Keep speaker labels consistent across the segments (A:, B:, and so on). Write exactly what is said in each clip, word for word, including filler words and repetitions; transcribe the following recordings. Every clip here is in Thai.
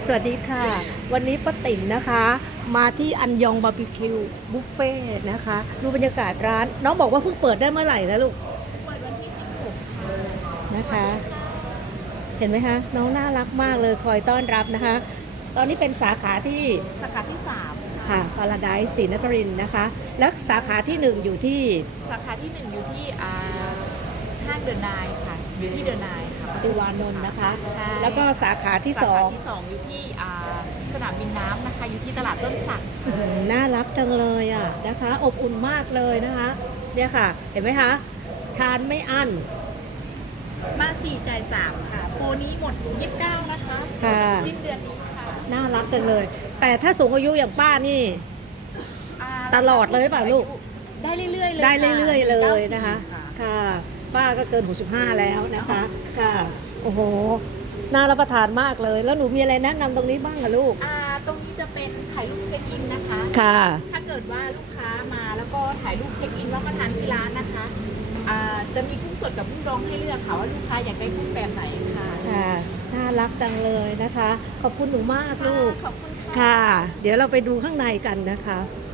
A: สวัสดีค่ะวันนี้ป้าติ๋มนะคะมาที่อันยองบาร์บีคิวบุฟเฟ่นะคะดูบรรยากาศร้านน้องบอกว่าเพิ่งเปิดได้เมื่อไหร่นะลูก
B: เปิดวันที่สิบหก
A: นะคะเห็นไหมคะน้องน่ารักมากเลยคอยต้อนรับนะคะตอนนี้เป็นสาขาที่
B: สาขาที่สาม
A: ค่ะพาราไดซ์ศรีนครินทร์นะคะแล้วสาขาที่หนึ่งอยู่ที่
B: สาขาที่หนึ่งอยู่ที่อ่าห้างเดอะไนน์ค่ะอยู่ที่เดอะไนน์ค่ะ
A: ติวานนท์นะคะ
B: ใช่
A: แล้วก็สาขาที่ส
B: สา
A: อง
B: ขาที่สองอยู่ที่อ่าสนามบินน้ำนะคะอยู่ที่ตลาดต้นสัก
A: อื้อหือน่ารักจังเลยอ่ะนะคะอบอุ่นมากเลยนะคะเนี่ยค่ะเห็นไหมคะทานไม่อั้น
B: มาสี่จ่ายสามค่ะโปรนี้หมดยี่สิบเก้านะคะ
A: ค่ะ
B: สิ้นเดือนนี้ค่ะ
A: น่ารักจังเลย แต่ถ้าสูงอายุอย่างป้านี่
B: อ่า
A: ตลอดเลยเปล่าลูก
B: ได้เรื่อยๆเลย
A: ได้เรื่อยๆเลย
B: ค่ะ
A: นะคะ
B: เก้าสิบค่ะ
A: ค่ะ ป้าก็เกินหกสิบห้าแล้วนะคะ ค่ะ โอ้โห น่ารับประทานมากเลย แล้วหนูมีอะไรแนะนำตรงนี้บ้างอะลูก
B: อ่าตรงนี้จะเป็นถ่ายรูปเช็คอินนะคะ
A: ค่ะ
B: ถ้าเกิดว่าลูกค้ามาแล้วก็ถ่ายรูปเช็คอินแล้วมาทานที่ร้านนะคะอ่าจะมีกุ้งสดกับกุ้งดองให้เลือกค่ะว่าลูกค้าอยากได้กุ้งแบบไหนค่ะ
A: ค่ะ น่ารักจังเลยนะคะ ขอบคุณหนูมากลูก
B: ขอบคุณค่ะ
A: ค่ะ เดี๋ยวเราไปดูข้างในกันนะคะ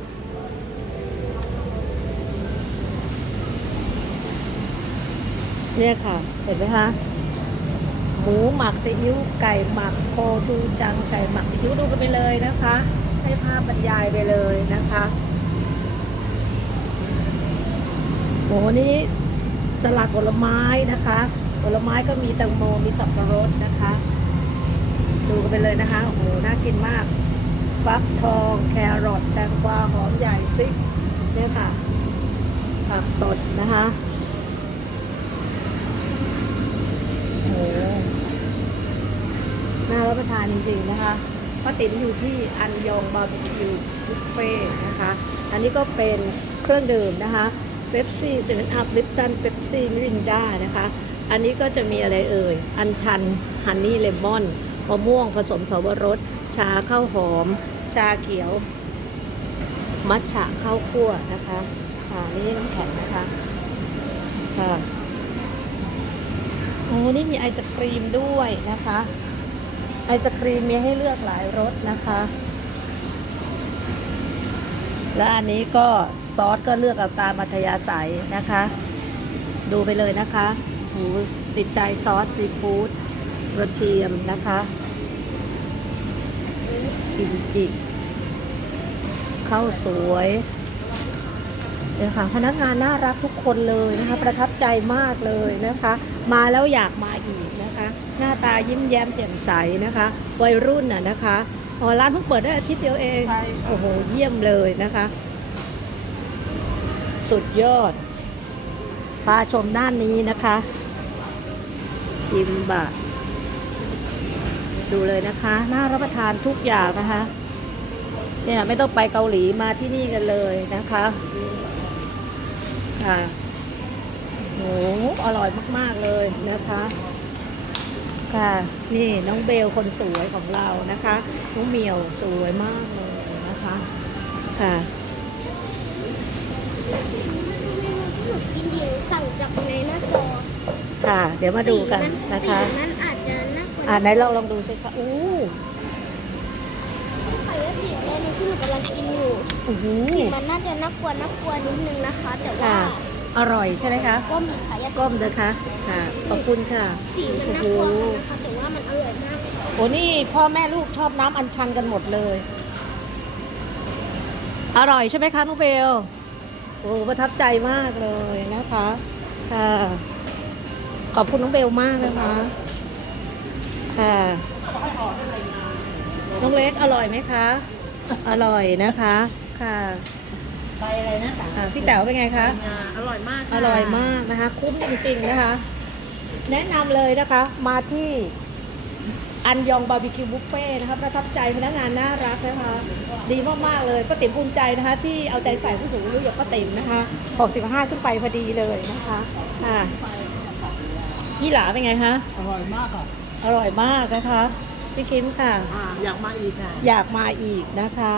A: เนี่ยค่ะ เห็นไหมคะ หมูหมักซีอิ๊วไก่หมักโคชูจังไก่หมักซีอิ๊วดูกันไปเลยนะคะ ให้ภาพบรรยายไปเลยนะคะโหนี่สลัดผลไม้นะคะผลไม้ก็มีแตงโมมีสับปะรดนะคะดูกันไปเลยนะคะโอ้โหน่ากินมากฟักทองแครอทแตงกวาหอมใหญ่พริกเนี่ยค่ะผักสดนะคะโอ้โหน่ารับประทานจริงๆนะคะป้าติ๋มอยู่ที่อันยองบาร์บีคิวบุฟเฟ่นะคะอันนี้ก็เป็นเครื่องดื่มนะคะเป๊ปซี่เซเว่นอัพลิปตันเป๊ปซี่มิรินดานะคะอันนี้ก็จะมีอะไรเอ่ยอัญชันฮันนี่เลมอนมะม่วงผสมสับปะรดชาข้าวหอม ชาเขียว มัทฉะข้าวคั่วนะคะค่ะนี่น้ำแข็งนะคะค่ะโอ้นี่มีไอศครีมด้วยนะคะไอศครีมมีให้เลือกหลายรสนะคะและอันนี้ก็ซอสก็เลือกเอาตามอัธยาศัยนะคะดูไปเลยนะคะหูติดใจซอสซีฟู้ดกระเทียมนะคะกิมจิข้าวสวยเนี่ยค่ะพนักงานน่ารักทุกคนเลยนะคะประทับใจมากเลยนะคะมาแล้วอยากมาอีกนะคะหน้าตายิ้มแย้มแจ่มใสนะคะวัยรุ่นน่ะนะคะอ๋อร้านเพิ่งเปิดได้อาทิตย์เดียวเอง
B: ใช่
A: โอ้โหเยี่ยมเลยนะคะสุดยอดพาชมด้านนี้นะคะกิมบะดูเลยนะคะน่ารับประทานทุกอย่างนะคะเนี่ยไม่ต้องไปเกาหลีมาที่นี่กันเลยนะคะค่ะโหอร่อยมากๆเลยนะคะค่ะนี่น้องเบลคนสวยของเรานะคะน้องเหมียวสวยมากเลยนะคะค่ะ
C: กินเดี๋ยวสั่งจากในหน้าจอ
A: ค่ะเดี๋ยวมาดูกันนะคะ
C: สีนั้นอาจจะน่ากลัว
A: อ่าไหนลองลองดูสิคะอู้
C: ไข่และสีเมนูที่หนูกำลังกินอยู่
A: โอ้โห
C: สีมันน่าจะน่ากลัวน่ากลัวนิดนึงนะคะ แต่ว่า
A: ค่ะอร่อยใช่ไหมคะ
C: ก็มีไข่และ
A: ก้มนะคะค่ะขอบคุณค่ะ
C: สีมัน
A: โอ้
C: น่า
A: โห
C: กลัวนะคะแต่ว่ามันอร่อยมาก
A: โอ้นี่พ่อแม่ลูกชอบน้ำอัญชันกันหมดเลย อร่อยใช่ไหมคะน้องเบลโอ้ประทับใจมากเลยนะคะค่ะขอบคุณน้องเบลมากนะคะค่ะน้องเล็กอร่อยไหมคะอร่อยนะคะค่ะไปอะไรนะพี่แต๋วเป็นไงคะ
B: อร่อยมาก
A: อร่อยมากนะคะคุ้มจริงๆนะคะแนะนำเลยนะคะมาที่อันยองบาร์บีคิวบุฟเฟ่นะคะประทับใจพนักงานน่ารักนะคะดีมากๆเลยป้าติ๋มภูมิใจนะคะที่เอาใจใส่ผู้สูงอายุอย่างป้าติ๋มนะคะหกสิบห้าขึ้นไปพอดีเลยนะคะค่ะยี่หลาเป็นไงคะ
D: อร่อยมากค่ะ
A: อร่อยมากนะคะพี่คิมค่ะ
D: อ่าอยากมาอีกค่ะ
A: อยากมาอีกนะคะ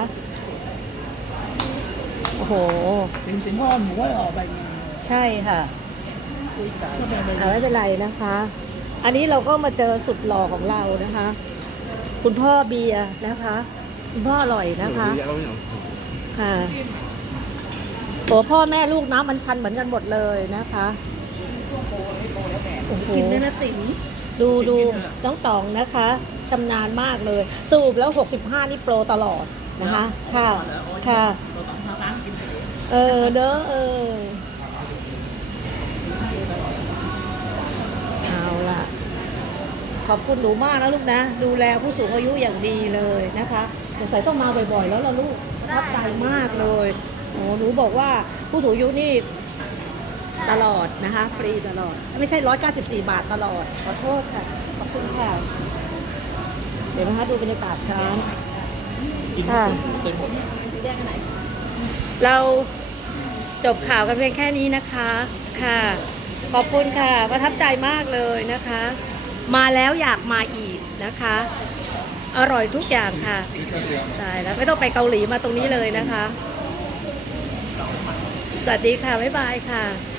A: โอ้โห
D: ถึงถึงพ่อหนูก็ออกไปมา
A: ใช่ค่ะ
D: คุยกัน
A: อ่าไม่เป็นไรนะคะ อันนี้เราก็มาเจอสุดหล่อของเรานะคะคุณพ่อเบียร์นะคะ คุณพ่ออร่อยนะคะ ค่ะโอ้พ่อแม่ลูกน้ำมันชันเหมือนกันหมดเลยนะคะโอ้โห
D: กินได้นะติ๋ม
A: ดูดูน้องตองนะคะชำนาญมากเลยสรุปแล้วหกสิบห้านี่โปรตลอดนะคะค่ะค่ะ
D: เราต้องทำร้านกินเลย
A: เออเด้อเออเอาล่ะ ขอบคุณหนูมากนะลูกนะ ดูแลผู้สูงอายุอย่างดีเลยนะคะสงสัยต้องมาบ่อยๆ แล้วล่ะลูกประทับใจมากเลยโอ้หนูบอกว่าผู้สูงอายุนี่ตลอดนะคะฟรีตลอด ไม่ใช่ร้อยเก้าสิบสี่บาทตลอด ขอโทษค่ะ ขอบคุณค่ะ เดี๋ยวนะคะดูบรรยากาศร้าน
D: กิน
A: ค่ะ
D: เต็มหมด
B: แยกกันไหน
A: เราจบข่าวกันเพียงแค่นี้นะคะค่ะ ขอบคุณค่ะประทับใจมากเลยนะคะ มาแล้วอยากมาอีกนะคะ อร่อยทุกอย่างค่ะใช่แล้วไม่ต้องไปเกาหลีมาตรงนี้เลยนะคะ สวัสดีค่ะ บ๊ายบายค่ะ